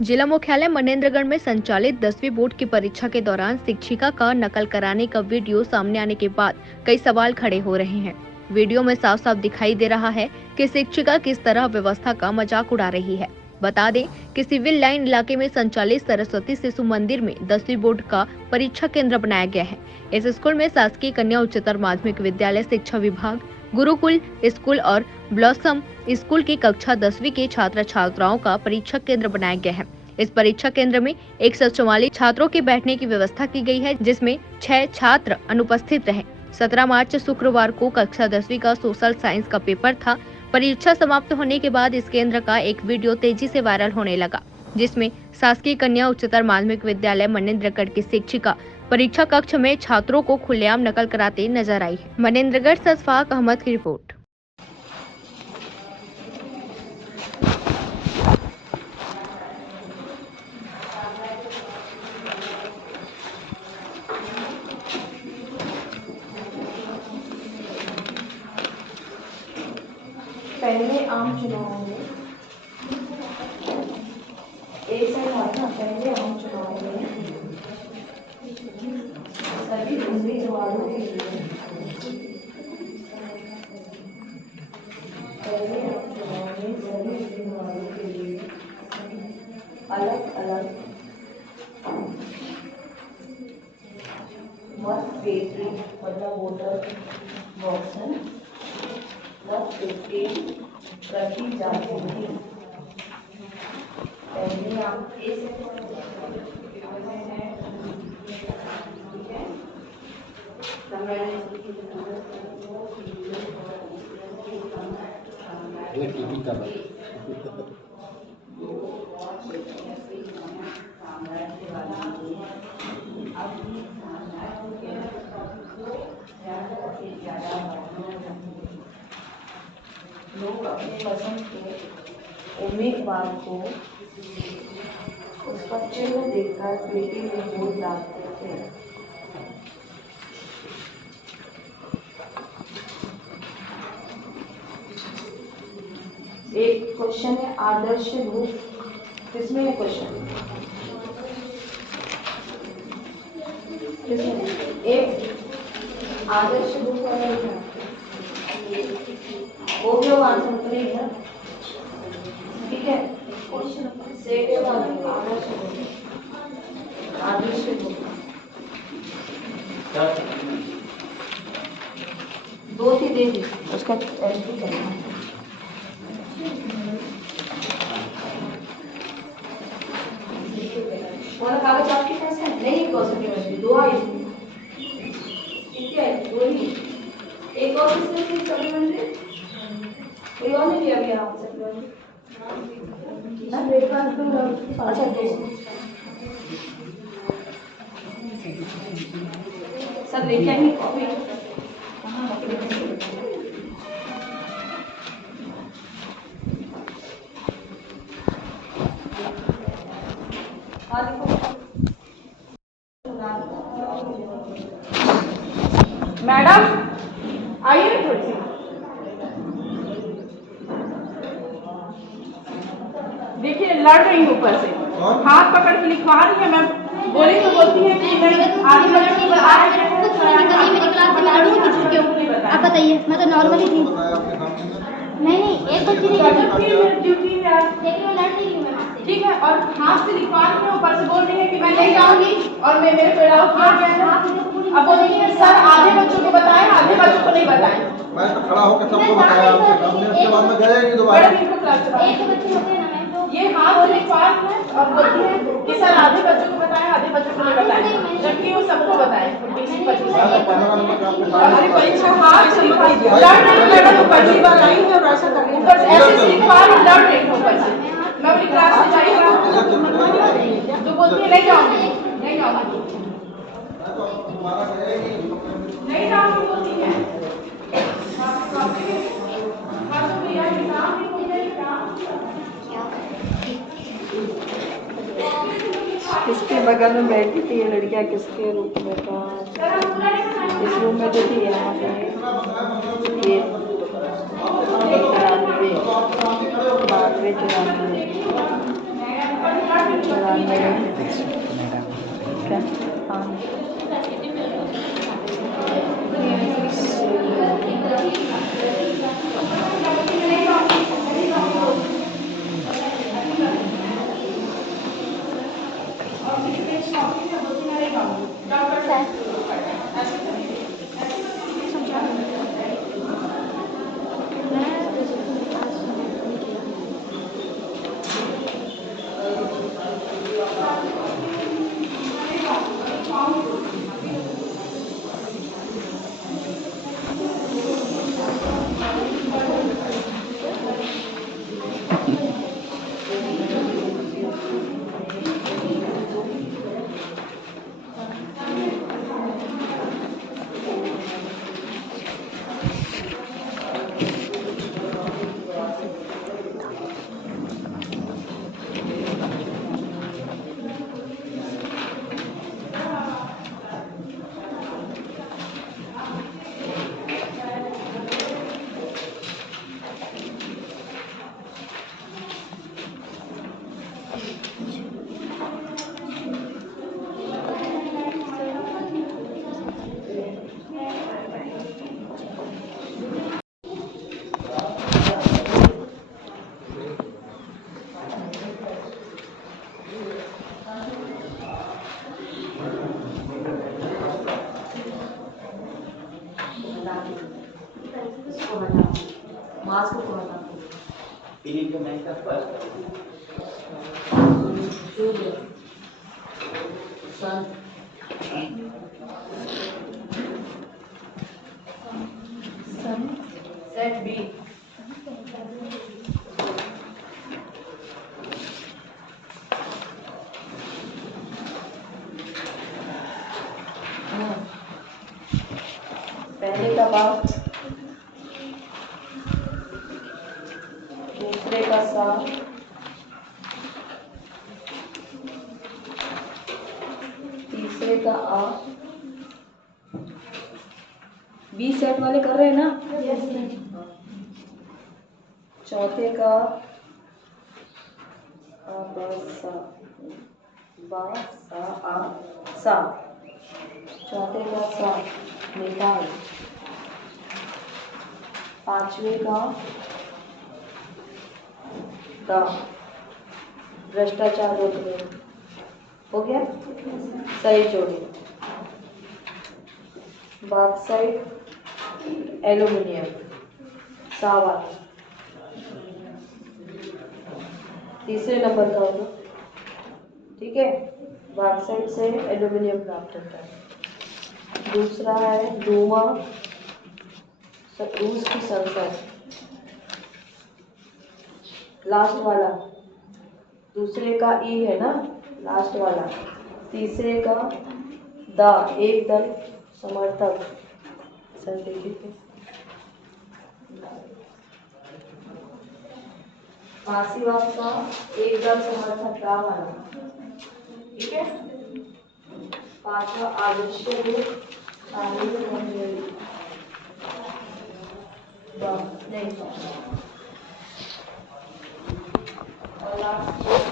जिला मुख्यालय मनेंद्रगढ़ में संचालित 10वीं बोर्ड की परीक्षा के दौरान शिक्षिका का नकल कराने का वीडियो सामने आने के बाद कई सवाल खड़े हो रहे हैं। वीडियो में साफ साफ दिखाई दे रहा है कि शिक्षिका किस तरह व्यवस्था का मजाक उड़ा रही है। बता दें कि सिविल लाइन इलाके में संचालित सरस्वती शिशु मंदिर में 10वीं बोर्ड का परीक्षा केंद्र बनाया गया है। इस स्कूल में शासकीय कन्या उच्चतर माध्यमिक विद्यालय शिक्षा विभाग, गुरुकुल स्कूल और ब्लॉसम स्कूल की कक्षा 10वीं के छात्र छात्राओं का परीक्षा केंद्र बनाया गया है। इस परीक्षा केंद्र में 144 छात्रों के बैठने की व्यवस्था की गई है, जिसमें 6 छात्र अनुपस्थित रहे। 17 मार्च शुक्रवार को कक्षा 10वीं का सोशल साइंस का पेपर था। परीक्षा समाप्त होने के बाद इस केंद्र का एक वीडियो तेजी से वायरल होने लगा, जिसमें शासकीय कन्या उच्चतर माध्यमिक विद्यालय मनेंद्रगढ़ की शिक्षिका परीक्षा कक्ष में छात्रों को खुलेआम नकल कराते नजर आई है। मनेंद्रगढ़ से अशफाक अहमद की रिपोर्ट। पहले आम चुनाव में एक साल था ना, पहले आम चुनाव में सभी उम्मीदवारों के लिए अलग अलग मत पेटी मतलब वोटर बॉक्स मत पेटी रखी जाती थी। पहले आप लोग अपने पसंद के उम्मीदवार को उस पर चिन्ह देकर पेटी में वोट डालते थे। एक क्वेश्चन है आदर्श रूप, किसमें है क्वेश्चन? एक आदर्श रूप है वो जो आंसर करेगा, ठीक है। सेकेंड आदर्श रूप दो थी दे दी, उसका एंट्री करना है। कागज आपके पास है? नहीं, पॉजिटिव दो आई थी, ठीक है, दो ही। एक और किसने थी सप्लीमेंट्री? कोई और नहीं लिया गया सप्लीमेंट्री? अच्छा दो सब लेके आएंगे कॉपी। मैडम आइए थोड़ी सी। देखिए लड़ रही हूँ ऊपर से, हाथ पकड़ के लिखवा रही है। मैं बोली तो बोलती है कि नहीं आगे आप बताइए। मैं तो नॉर्मली थी। नहीं एक बच्ची ड्यूटी में लेकिन मैं लड़ नहीं रही हूँ आपसे। ठीक है, और हाथ से लिखवा रही है, ऊपर से बोल रही है कि मैं नहीं जाऊंगी और मैं मेरे पे डाउट किया गया है। अब बोलती है सर आधे बच्चों को बताएं, आधे बच्चों को नहीं बताएं। मैं तो खड़ा होकर सबको बताया, उसके बाद में गया ही नहीं दोबारा। एक बच्ची होते हैं ना मैम, तो ये हाथ से लिखवा रही है और बोलती है कि सर आधे बच्चों को बताएं, आधे बच्चों को नहीं बताएं, जबकि वो सबको बताएं। हमारी परीक्षा हाथ से लिखवाई ऊपर से ऐसे लिखवा रही, लड़ रही हूँ ऊपर से। मैं अपनी क्लास में जाइएगा तो बोलती है नहीं जाऊंगी, नहीं जाऊंगी, नहीं जाऊंगी बोलती है। किसके बगल में बैठी थी ये लड़कियां, किसके रूप में था? इस रूम में जो थी यहाँ पे ये 92 92 94 ठीक है हाँ मास्क को हटा सेट बी पहले का बात दूसरे का सा तीसरे का आ बी सेट वाले कर रहे हैं ना चौथे का आ बा सा आ सा चौथे का सा मिठाई पांचवे का दा भ्रष्टाचार रोकने हो गया सही जोड़ी बॉक्साइट एल्यूमिनियम सावा तीसरे नंबर का होगा ठीक है बॉक्साइट से एल्यूमिनियम प्राप्त होता है दूसरा है डूमा रूस की संसद लास्ट वाला दूसरे का ई है ना लास्ट वाला तीसरे का दा एक दल समर्थक सर देखिए फांसीवाद का एक दल समर्थक दा वाला ठीक है पांचवा आदर्श नहीं और लास्ट